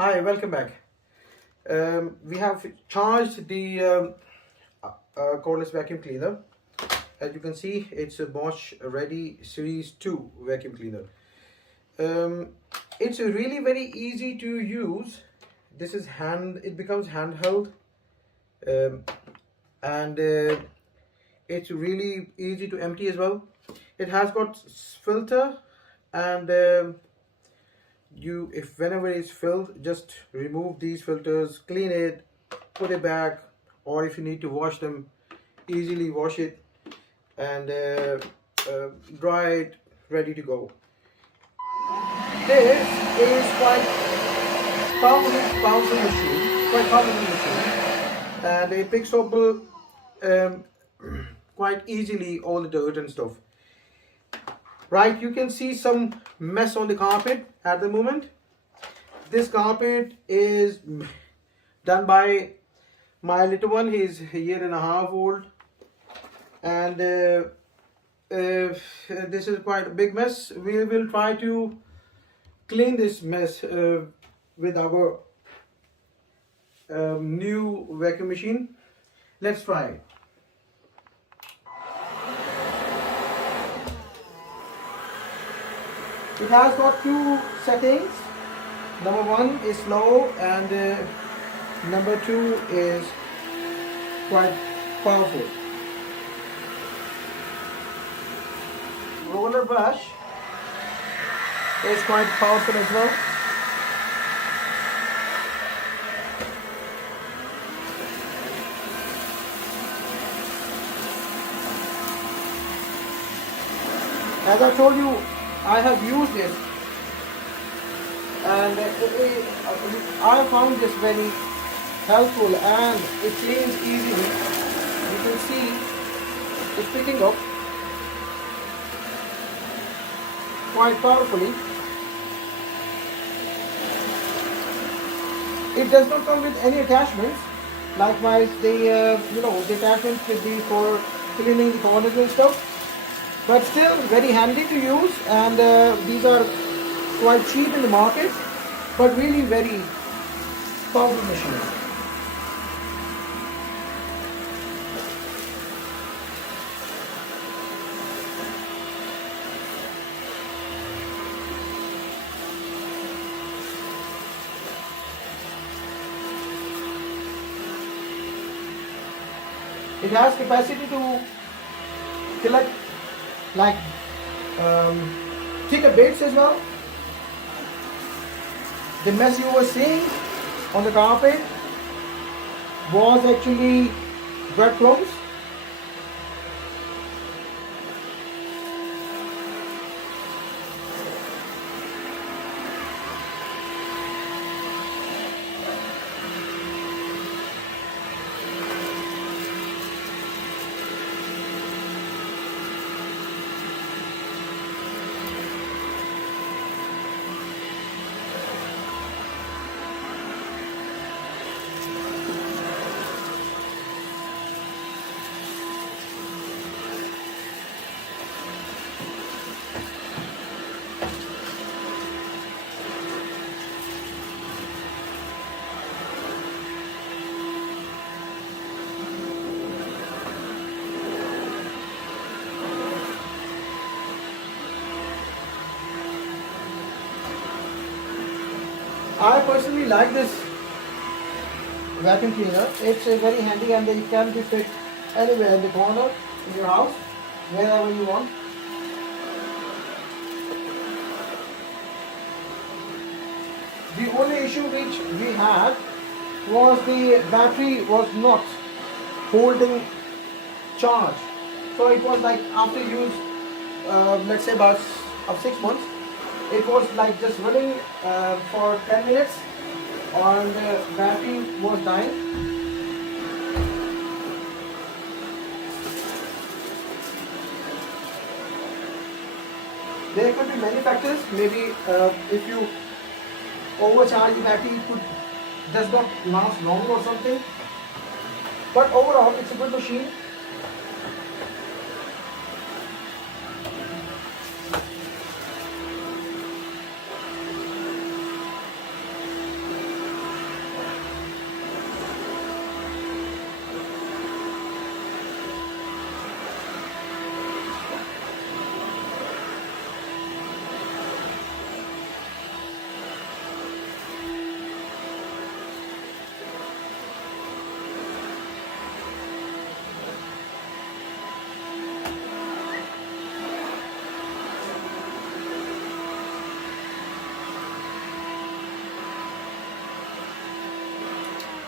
Hi, welcome back. We have charged the cordless vacuum cleaner. As you can see, it's a Bosch Readyy'y Series 2 vacuum cleaner. It's really very easy to use. This is it becomes handheld, um, and it's really easy to empty as well. It has got filter, and if whenever it's filled, just remove these filters, clean it, put it back, or if you need to wash them, easily wash it and dry it, ready to go. This is quite powerful machine, and it picks up quite easily all the dirt and stuff. Right, you can see some mess on the carpet at the moment. This carpet is done by my little one. He's a year and a half old, and this is quite a big mess. We will try to clean this mess with our new vacuum machine. Let's try it. It has got two settings. Number one is slow, and number two is quite powerful. Roller brush is quite powerful as well. As I told you, I have used it, and I found this very helpful, and it cleans easily. You can see it's picking up quite powerfully. It does not come with any attachments. Likewise, the the attachments will be for cleaning the corners and stuff. But still very handy to use, and these are quite cheap in the market, but really very powerful machine. It has capacity to collect like thicker bits as well. The mess you were seeing on the carpet was actually breadcrumbs. I personally like this vacuum cleaner. It's very handy, and it can be fit anywhere in the corner in your house, wherever you want. The only issue which we had was the battery was not holding charge. So it was like after use, let's say about 6 months, it was like just running for 10 minutes, and the battery was dying. There could be many factors. Maybe if you overcharge the battery, it does not last long or something. But overall, it's a good machine.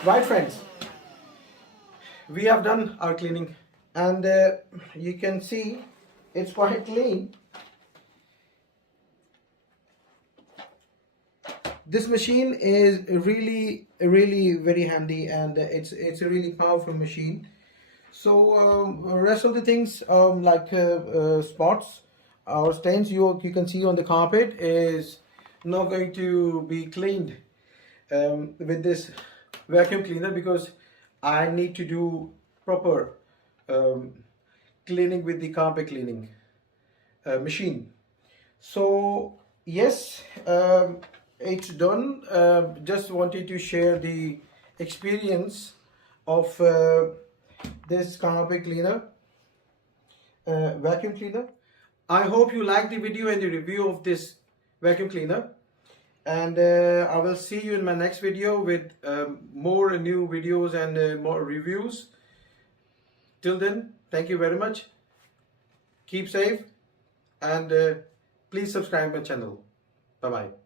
Right, friends, we have done our cleaning, and you can see it's quite clean. This machine is really very handy, and it's a really powerful machine. So rest of the things, like spots or stains you can see on the carpet is not going to be cleaned with this vacuum cleaner, because I need to do proper um, cleaning with the carpet cleaning machine. So yes, it's done. Just wanted to share the experience of this carpet cleaner, vacuum cleaner. I hope you liked the video and the review of this vacuum cleaner, and I will see you in my next video with more new videos and more reviews. Till then, thank you very much. Keep safe, and please subscribe my channel. Bye bye.